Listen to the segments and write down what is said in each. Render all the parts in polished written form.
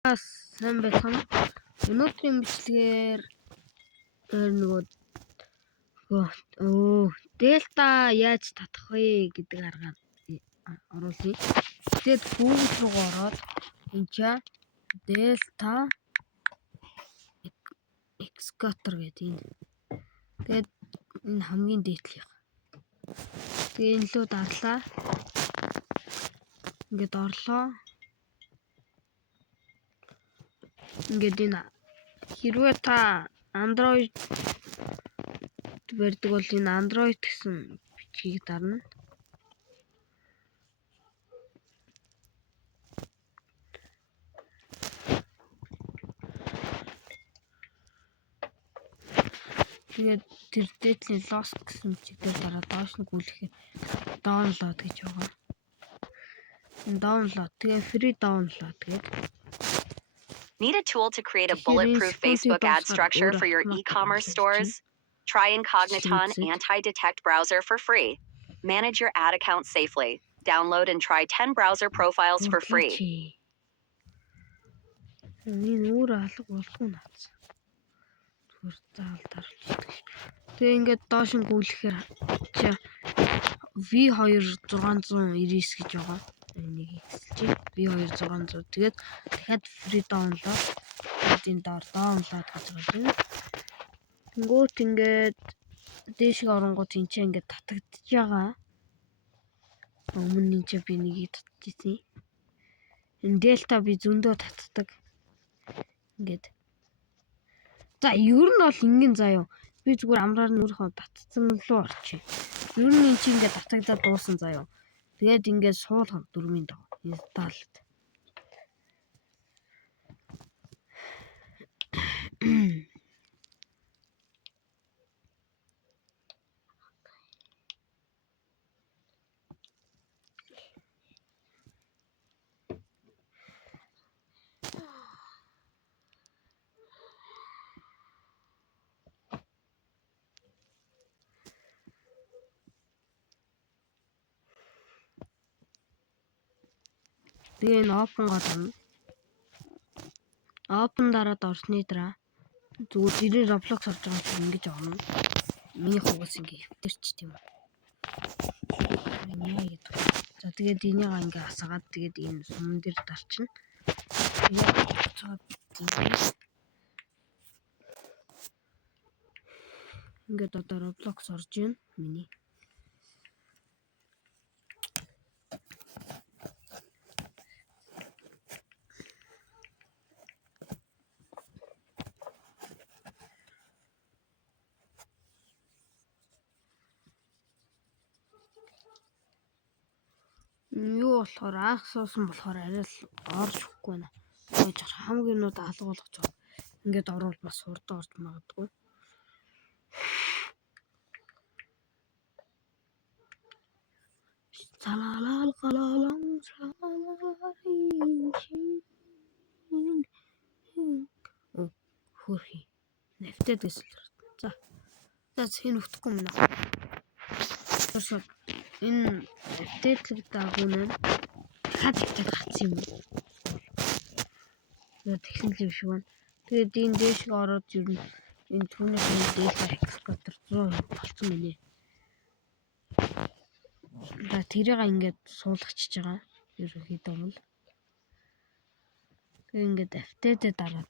Сайн байцгаана. Өнөөдрийн бичлэгээр нөгөө дельта яаж татах вэ гэдэг аргаар оруулъя. Тэгээд Google руу ороод энэ дельта excavator гэдэг энэ. Тэгээд энэ хамгийн дээдлийнх. Тэгээд энэ лөө дарлаа. Ингээд орлоо. Ингээд энэ хэрвээ та Android барьдаг бол энэ Android гэсэн бичгийг дарна. Тэгээд тэр дээдлийн lost гэсэн бичгээр дараа доош нь гүйлэхээр download гэж байгаа. Download. Тэгээ free download гэдэг. Need a tool to create a bulletproof Facebook ad structure for your e-commerce stores? Try Incogniton Anti-Detect browser for free. Manage your ad account safely. Download and try 10 browser profiles for free. Тэгээ ингээд доош нь гүйлэхээр V2699 гэж байгаа. Энийг хэлчихье. V2600. Тэгээд дахиад free download. Тэгээд энэ download гэж байгаа. Тэнгүүт ингээд дээшээ оронгууд энэ чинь ингээд татагдчихж байгаа. Өмнө нь чинь би нэгийг татчихсан. Энэ дельта би зөндөө татдаг. Ингээд. За ер нь бол ингэн заяа. Би зүгээр амраар нь өөрөө татсан лөө орчих. Ер нь энэ чинь ингээд татагдаад дуусан заяа. Тэгээд ингээд суулгах 4-ийн доо. Инсталлд. Тэгээ энэ open гадна. Open дараад орсны дараа зүгээр дээрээ Roblox орж байгаа юм ингэж орно. Миний хугас ингэ хөвтөрч тийм үү. За тэгээд энийг ингээ асаагаад тэгээд энэ суман дээр дарчна. Ингээд одоо Roblox орж байна. Миний. Юу болохоор анх суусан болохоор арай л орж өгөхгүй байна. Яаж хамгийн нууд алга болгож байгаа. Ингээд орвол бас хурдан орж магадгүй. Салалал галалан хөрхи. Нэвтээд гэсэл. За энэ утгагүй мэнэ. Энэ апдейтлэг дагуунаа хаттай гарсан юм. Тэгээд техник юм шиг байна. Тэгээд энэ дээшээ ороод ер нь энэ түүний дээлта excavator 100% болцсон байна. За тэрийг ингээд суулгачиж байгаа. Ерөнхийдөө бол. Тэгээд ингээд апдейтэд дараад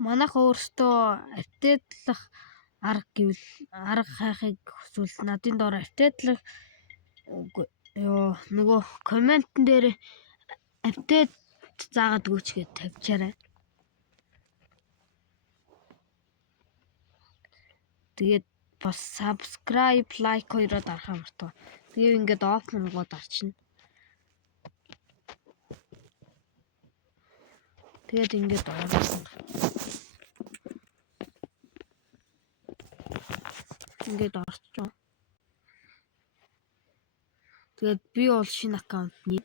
манайх өөртөө апдейтлах арга хайхыг хүсвэл надын доор апдейтлах нөгөө комментэн дээр апдейт заагаад өгөөч гэж тавьчаарай. Тэгээд бас subscribe, like хоёроо дарахаа мартаа. Тэгээ ингээд open руугаа дарчна. Тэгээд ингээд орсон. Ингээд орчихоо. Тэгээд би бол шинэ аккаунт нэ.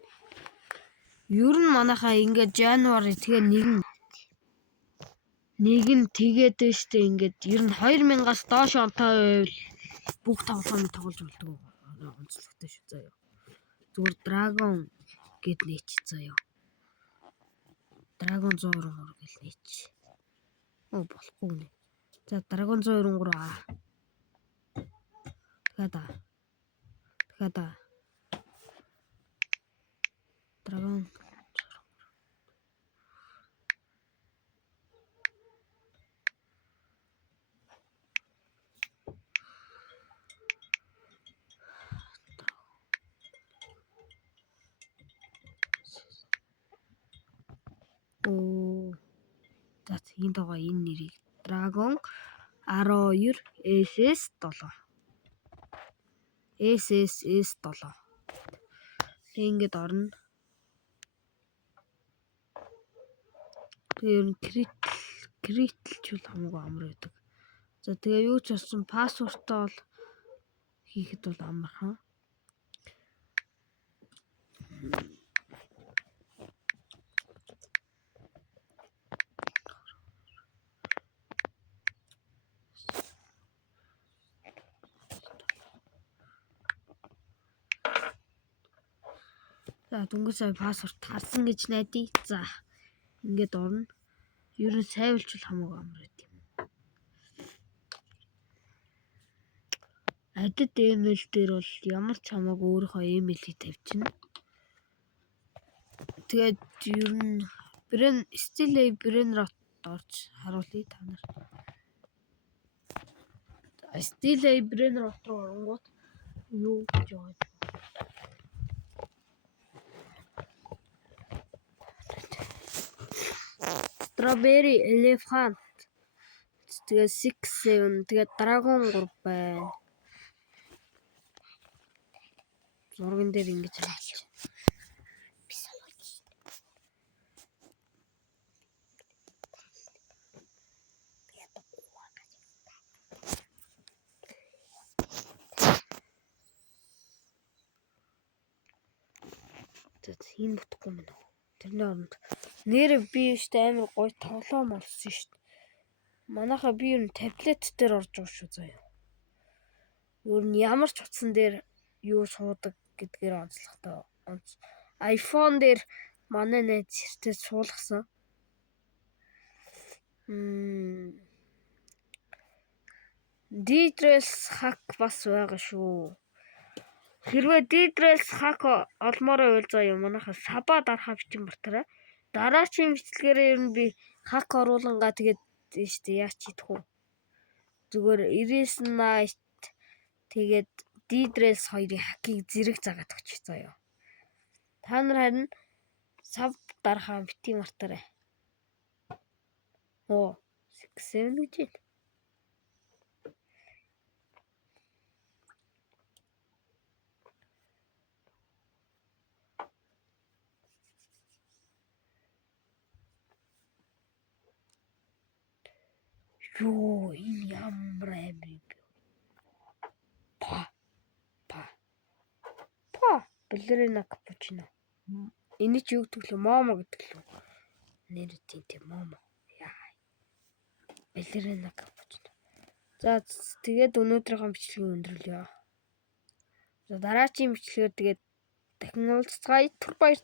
Ер нь манайхаа ингээд January тэгээ нэг нь тэгээд штэ ингээд ер нь 2000-аас доош онтой байвал бүх тоглоомыг тоглож болдог онцлогтой шүү заяа. Зүгээр драгон гэд нээч заяа. Драгон 193 гэж нээч. Болохгүй нэ. За драгон 193 дахиад драгон за энэ байгаа энэ нэрийг драгон 12 SS7 SSS7 ингэж орно. Тэр критэлч бол хамаагүй амар байдаг. За тэгээ юу ч болсон пассвортаа бол хийхэд бол амархан. За дөнгөж сая пассворт харсан гэж найдаа. За ингээд орно. Ер нь сайвалчвал хамаагүй амар байт юм. Адид email дээр бол ямар ч хамаагүй өөрийнхөө email-ийг тавьчихна. Тэгээд ер нь Brainrot орж харуулъя та нар. Brainrot руу оронгууд юу гэж байгаа. Strawberry Elephant. Тэгээд 6 7 тэгээд Dragon 3 байна. Зурган дээр ингэж харуулж байна. Энэ бүтггүй мэн. Тэрний оронд нэрээ би штэ амар гоё тоглоом олсон штэ. Манайхаа би ер нь таблет дээр орж байгаа шүү заяа. Ер нь ямар ч утсан дээр юу суудаг гэдгээр онцлогтой. iPhone дээр манай найз хэртээ суулгасан. DDoS hack бас байгаа шүү. Хэрвээ DDoS hack олмоор байвал заяа манайхаа саба дарахаа бичэн бартараа. Дараачийн бичлэгээрээ ер нь би хак оруулангаа тэгээд штэ яач идэх үү. Зүгээр 99 night тэгээд DDoS 2-ын хакийг зэрэг загаад өгч заяа. Та нар харин сав дарахаа бити мартаарай. 6 7 гэж байна. Ёо, энэ ямар амир юм бэ? Балерина капучино. Энэ ч юу гэдэг лээ? Момо гэдэг лээ. Нэр тийм момо. Яа. Балерина капучино. За тэгээд өнөөдрийнхөө бичлэгийг өндөрлөё. За дараачийн бичлэгээр тэгээд дахин уулзцгаая. Баяр.